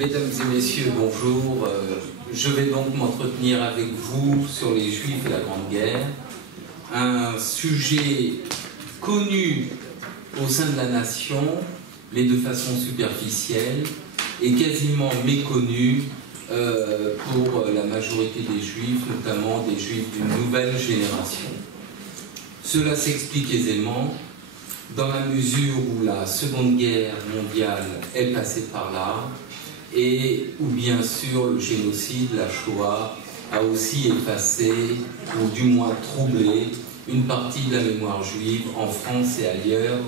Mesdames et messieurs, bonjour. Je vais donc m'entretenir avec vous sur les Juifs et la Grande Guerre, un sujet connu au sein de la nation, mais de façon superficielle, et quasiment méconnu pour la majorité des Juifs, notamment des Juifs d'une nouvelle génération. Cela s'explique aisément dans la mesure où la Seconde Guerre mondiale est passée par là, et où bien sûr le génocide, la Shoah, a aussi effacé, ou du moins troublé, une partie de la mémoire juive en France et ailleurs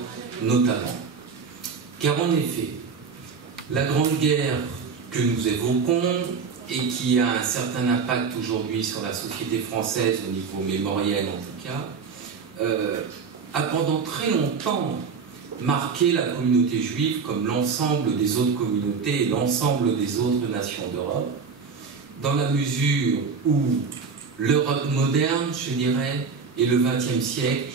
notamment. Car en effet, la Grande Guerre que nous évoquons, et qui a un certain impact aujourd'hui sur la société française au niveau mémoriel en tout cas, a pendant très longtemps marqué la communauté juive comme l'ensemble des autres communautés et l'ensemble des autres nations d'Europe, dans la mesure où l'Europe moderne, je dirais, et le XXe siècle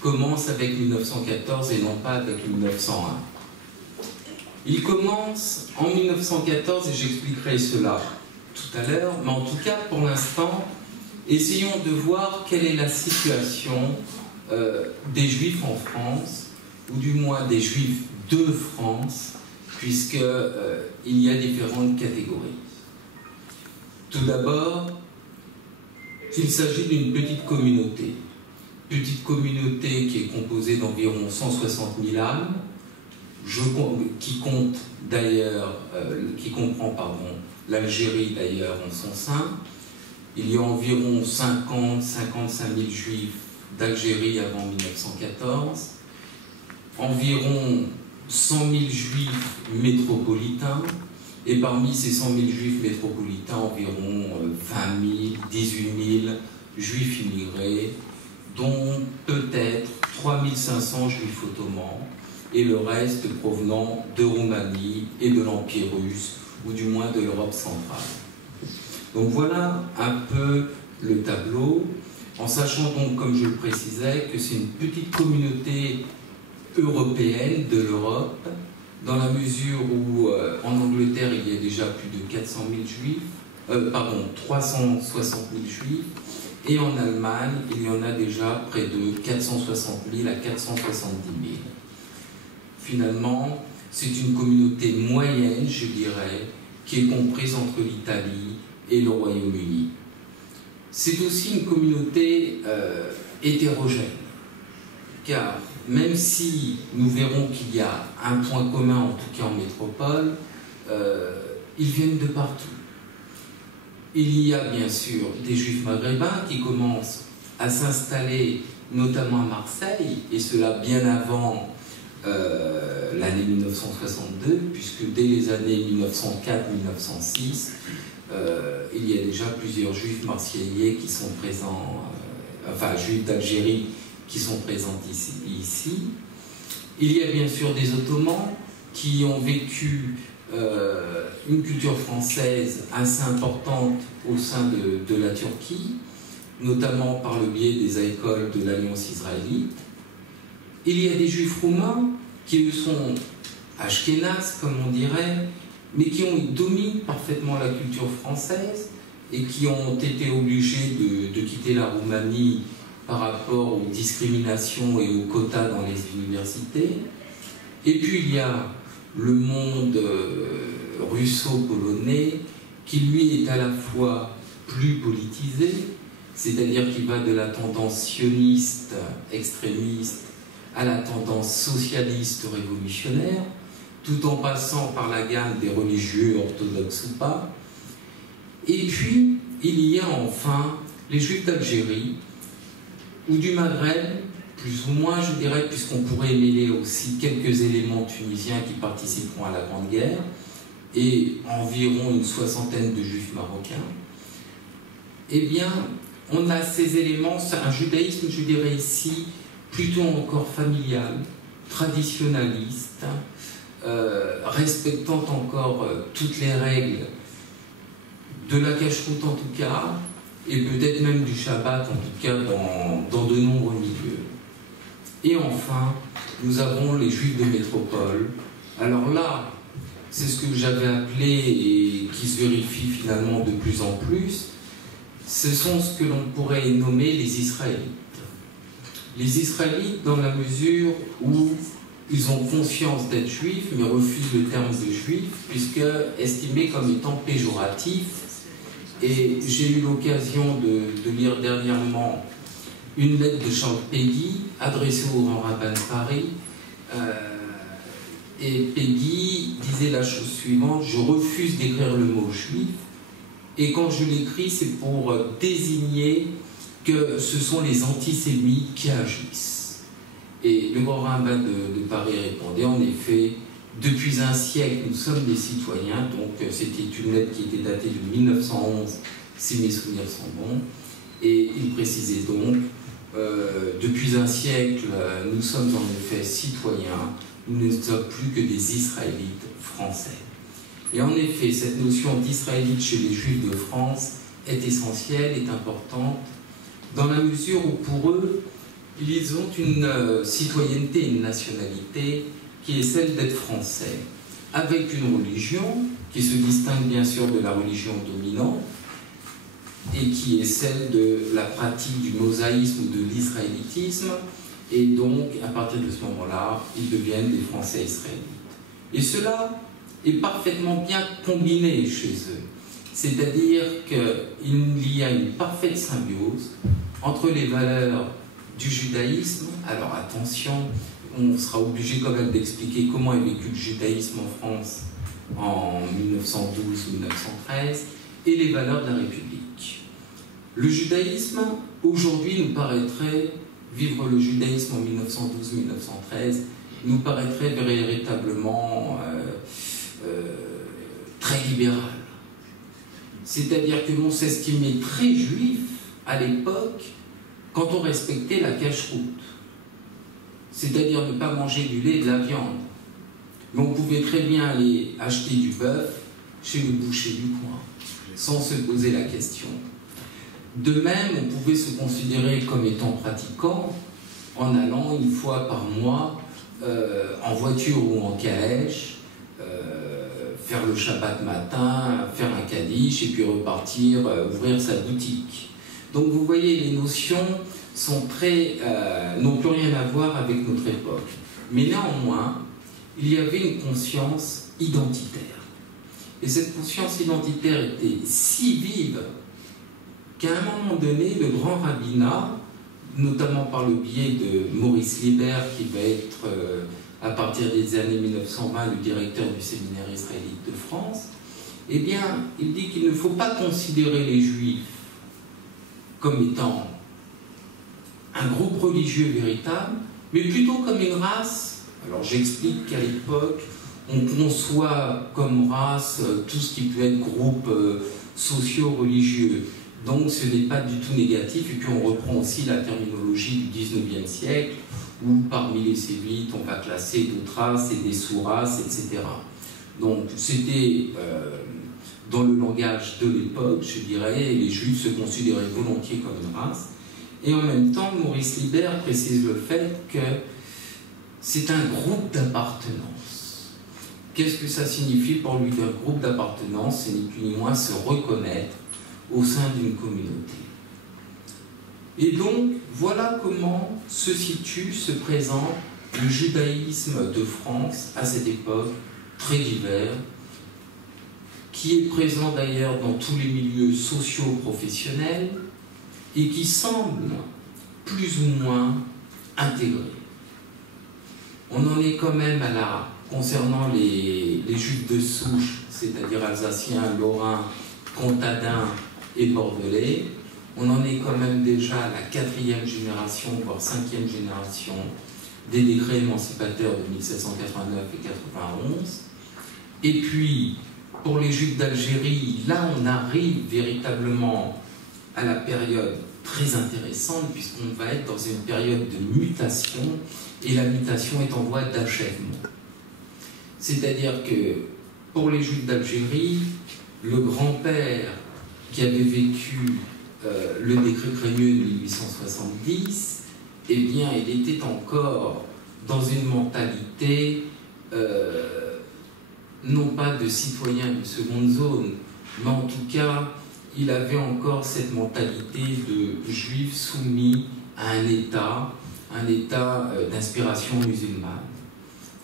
commencent avec 1914 et non pas avec 1901. Il commence en 1914 et j'expliquerai cela tout à l'heure, mais en tout cas pour l'instant, essayons de voir quelle est la situation des Juifs en France, ou du moins des Juifs de France, puisqu'il y a différentes catégories. Tout d'abord, il s'agit d'une petite communauté qui est composée d'environ 160 000 âmes, qui comprend l'Algérie d'ailleurs en son sein. Il y a environ 50-55 000 Juifs d'Algérie avant 1914, environ 100 000 Juifs métropolitains, et parmi ces 100 000 Juifs métropolitains, environ 20 000, 18 000 Juifs immigrés, dont peut-être 3 500 Juifs ottomans, et le reste provenant de Roumanie et de l'Empire russe, ou du moins de l'Europe centrale. Donc voilà un peu le tableau, en sachant donc, comme je le précisais, que c'est une petite communauté européenne de l'Europe, dans la mesure où en Angleterre il y a déjà plus de 360 000 Juifs, et en Allemagne il y en a déjà près de 460 000 à 470 000. Finalement, c'est une communauté moyenne, je dirais, qui est comprise entre l'Italie et le Royaume-Uni. C'est aussi une communauté hétérogène, car même si nous verrons qu'il y a un point commun, en tout cas en métropole, ils viennent de partout. Il y a bien sûr des Juifs maghrébins qui commencent à s'installer notamment à Marseille, et cela bien avant l'année 1962, puisque dès les années 1904-1906, il y a déjà plusieurs Juifs marseillais qui sont présents, Juifs d'Algérie qui sont présents ici. Il y a bien sûr des Ottomans qui ont vécu une culture française assez importante au sein de la Turquie, notamment par le biais des écoles de l'Alliance israélite. Il y a des Juifs roumains qui eux sont ashkénazes, comme on dirait, mais qui dominent parfaitement la culture française et qui ont été obligés de quitter la Roumanie par rapport aux discriminations et aux quotas dans les universités. Et puis il y a le monde russo-polonais qui lui est à la fois plus politisé, c'est-à-dire qu'il va de la tendance sioniste extrémiste à la tendance socialiste révolutionnaire, tout en passant par la gamme des religieux orthodoxes ou pas. Et puis il y a enfin les Juifs d'Algérie, ou du Maghreb, plus ou moins je dirais, puisqu'on pourrait mêler aussi quelques éléments tunisiens qui participeront à la Grande Guerre, et environ une soixantaine de Juifs marocains. Eh bien, on a ces éléments, un judaïsme, je dirais ici, plutôt encore familial, traditionnaliste, respectant encore toutes les règles de la cacheroute en tout cas, et peut-être même du Shabbat, en tout cas dans de nombreux milieux. Et enfin, nous avons les Juifs de métropole. Alors là, c'est ce que j'avais appelé, et qui se vérifie finalement de plus en plus, ce sont ce que l'on pourrait nommer les Israélites. Les Israélites dans la mesure où ils ont conscience d'être juifs, mais refusent le terme de juif, puisque estimé comme étant péjoratif. Et j'ai eu l'occasion de lire dernièrement une lettre de Charles Péguy, adressée au grand rabbin de Paris. Et Péguy disait la chose suivante: je refuse d'écrire le mot juif, et quand je l'écris, c'est pour désigner que ce sont les antisémites qui agissent. Et le grand rabbin de Paris répondait: en effet, depuis un siècle, nous sommes des citoyens. Donc c'était une lettre qui était datée de 1911, si mes souvenirs sont bons. Et il précisait donc, depuis un siècle, nous sommes en effet citoyens, nous ne sommes plus que des Israélites français. Et en effet, cette notion d'Israélite chez les Juifs de France est essentielle, est importante, dans la mesure où pour eux, ils ont une citoyenneté, une nationalité qui est celle d'être français, avec une religion qui se distingue bien sûr de la religion dominante et qui est celle de la pratique du mosaïsme ou de l'israélitisme, et donc à partir de ce moment-là, ils deviennent des Français israélites. Et cela est parfaitement bien combiné chez eux, c'est-à-dire qu'il y a une parfaite symbiose entre les valeurs du judaïsme. Alors attention, on sera obligé quand même d'expliquer comment est vécu le judaïsme en France en 1912-1913 et les valeurs de la République. Le judaïsme, aujourd'hui, nous paraîtrait, vivre le judaïsme en 1912-1913, nous paraîtrait véritablement très libéral. C'est-à-dire que l'on s'estimait très juif à l'époque quand on respectait la cache-route. C'est-à-dire ne pas manger du lait et de la viande. Mais on pouvait très bien aller acheter du bœuf chez le boucher du coin, sans se poser la question. De même, on pouvait se considérer comme étant pratiquant en allant une fois par mois en voiture ou en calèche, faire le Shabbat matin, faire un kaddish et puis repartir, ouvrir sa boutique. Donc vous voyez, les notions sont n'ont plus rien à voir avec notre époque. Mais néanmoins, il y avait une conscience identitaire. Et cette conscience identitaire était si vive qu'à un moment donné, le grand rabbinat, notamment par le biais de Maurice Liber, qui va être, à partir des années 1920, le directeur du séminaire israélite de France, eh bien, il dit qu'il ne faut pas considérer les Juifs comme étant un groupe religieux véritable, mais plutôt comme une race. Alors j'explique qu'à l'époque, on conçoit comme race tout ce qui peut être groupe socio-religieux. Donc ce n'est pas du tout négatif, et puis on reprend aussi la terminologie du 19e siècle, où parmi les Sémites, on va classer d'autres races et des sous-races, etc. Donc c'était, dans le langage de l'époque, je dirais, les Juifs se considéraient volontiers comme une race. Et en même temps, Maurice Liber précise le fait que c'est un groupe d'appartenance. Qu'est-ce que ça signifie pour lui d'un groupe d'appartenance? C'est ni plus ni moins se reconnaître au sein d'une communauté. Et donc, voilà comment se situe, se présente le judaïsme de France à cette époque, très divers, qui est présent d'ailleurs dans tous les milieux sociaux professionnels et qui semble plus ou moins intégré. On en est quand même concernant les Juifs de souche, c'est-à-dire alsaciens, lorrains, comtadins et bordelais, on en est quand même déjà à la 4e génération, voire 5e génération des décrets émancipateurs de 1789 et 91. Et puis, pour les Juifs d'Algérie, là on arrive véritablement à la période très intéressante, puisqu'on va être dans une période de mutation, et la mutation est en voie d'achèvement. C'est-à-dire que pour les Juifs d'Algérie, le grand-père qui avait vécu le décret Crémieux de 1870, eh bien, il était encore dans une mentalité non pas de citoyen de seconde zone, mais en tout cas, il avait encore cette mentalité de juif soumis à un État d'inspiration musulmane.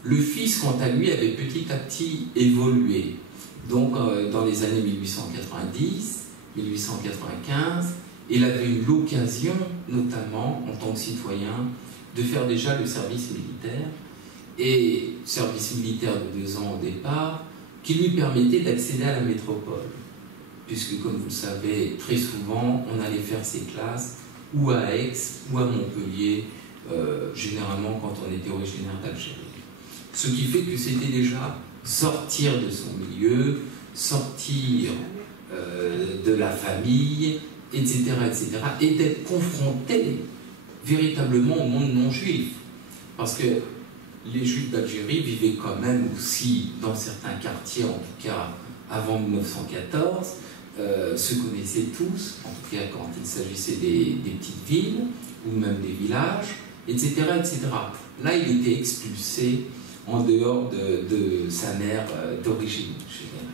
Le fils, quant à lui, avait petit à petit évolué. Donc, dans les années 1890, 1895, il avait eu l'occasion, notamment en tant que citoyen, de faire déjà le service militaire, et service militaire de 2 ans au départ, qui lui permettait d'accéder à la métropole. Puisque, comme vous le savez, très souvent, on allait faire ses classes ou à Aix ou à Montpellier, généralement quand on était originaire d'Algérie. Ce qui fait que c'était déjà sortir de son milieu, sortir de la famille, etc., et d'être confronté véritablement au monde non juif. Parce que les Juifs d'Algérie vivaient quand même aussi dans certains quartiers, en tout cas avant 1914, se connaissaient tous, en tout cas quand il s'agissait des petites villes ou même des villages, etc., etc. Là, il était expulsé en dehors de sa mère d'origine, je dirais.